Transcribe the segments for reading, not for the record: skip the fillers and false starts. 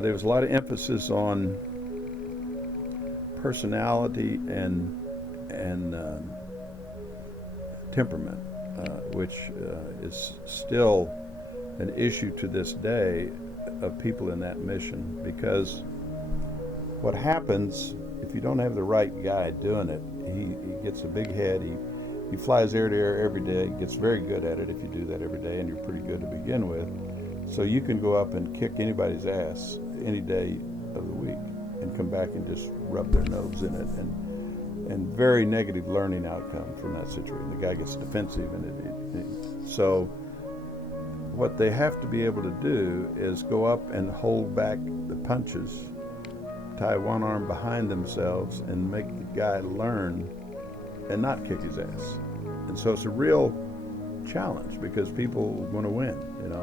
there was a lot of emphasis on personality and temperament, which is still an issue to this day of people in that mission, because what happens if you don't have the right guy doing it, he gets a big head, he flies air to air every day, gets very good at it if you do that every day, and you're pretty good to begin with. So you can go up and kick anybody's ass any day of the week and come back and just rub their nose in it, and very negative learning outcome from that situation. The guy gets defensive, and so what they have to be able to do is go up and hold back the punches, tie one arm behind themselves, and make the guy learn and not kick his ass. And so it's a real challenge because people want to win, and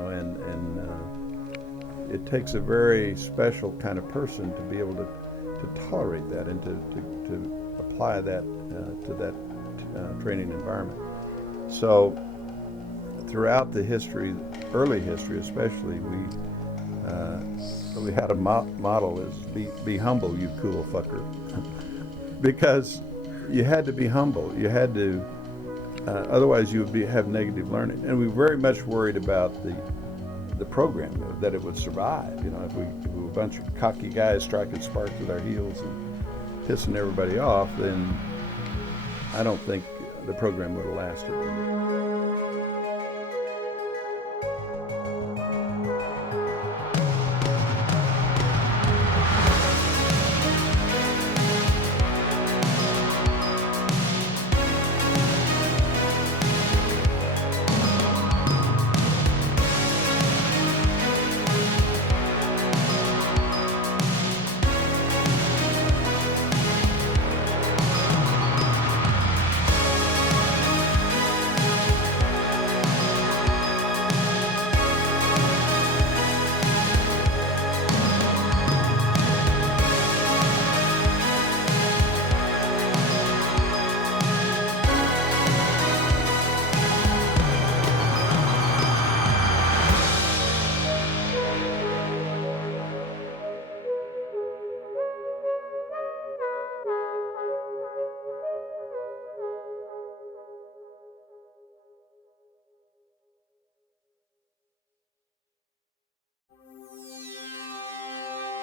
it takes a very special kind of person to be able to tolerate that and to apply that to that training environment. So throughout the history, early history especially, we had a model is be humble, you cool fucker, because you had to be humble. You had to, otherwise you would have negative learning. And we were very much worried about the program, that it would survive. If we were a bunch of cocky guys striking sparks with our heels and pissing everybody off, then I don't think the program would have lasted.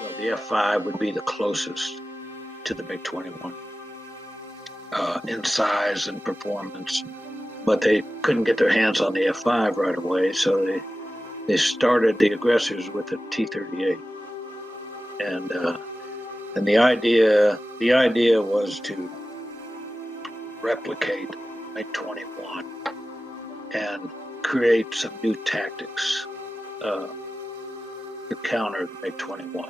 Well, the F-5 would be the closest to the MiG-21 in size and performance, but they couldn't get their hands on the F-5 right away, so they started the Aggressors with the T-38, and the idea was to replicate MiG-21 and create some new tactics to counter the MiG-21.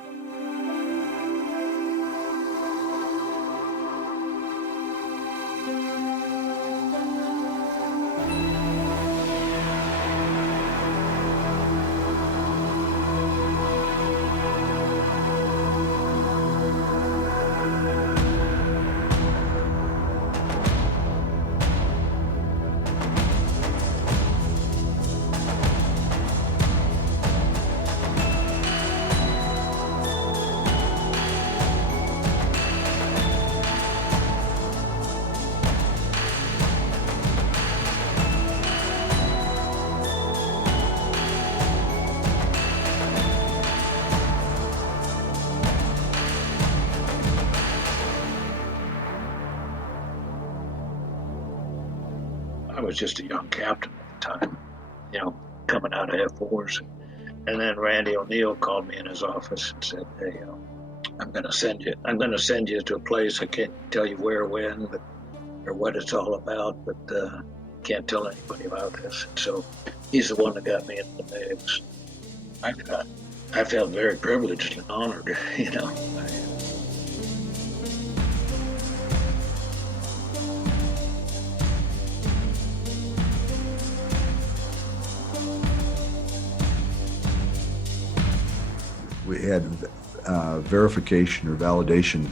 I was just a young captain at the time, coming out of F4s. And then Randy O'Neill called me in his office and said, "Hey, I'm going to send you to a place. I can't tell you where, when, or what it's all about, but can't tell anybody about this." And so he's the one that got me into the MiGs. I felt very privileged and honored, We had verification or validation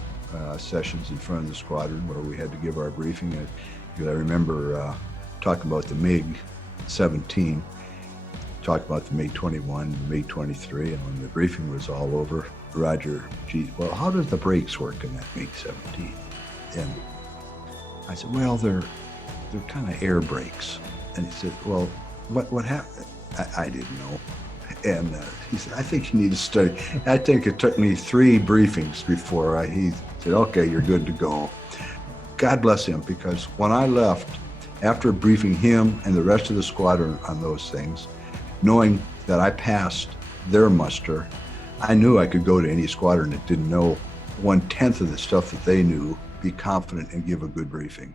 sessions in front of the squadron where we had to give our briefing. I remember talking about the MiG-17, talked about the MiG-21, MiG-23, and when the briefing was all over, Roger, gee, well, how does the brakes work in that MiG-17? And I said, well, they're kind of air brakes. And he said, well, what happened? I didn't know. And he said, I think you need to study. I think it took me 3 briefings before he said, okay, you're good to go. God bless him, because when I left, after briefing him and the rest of the squadron on those things, knowing that I passed their muster, I knew I could go to any squadron that didn't know 1/10 of the stuff that they knew, be confident and give a good briefing.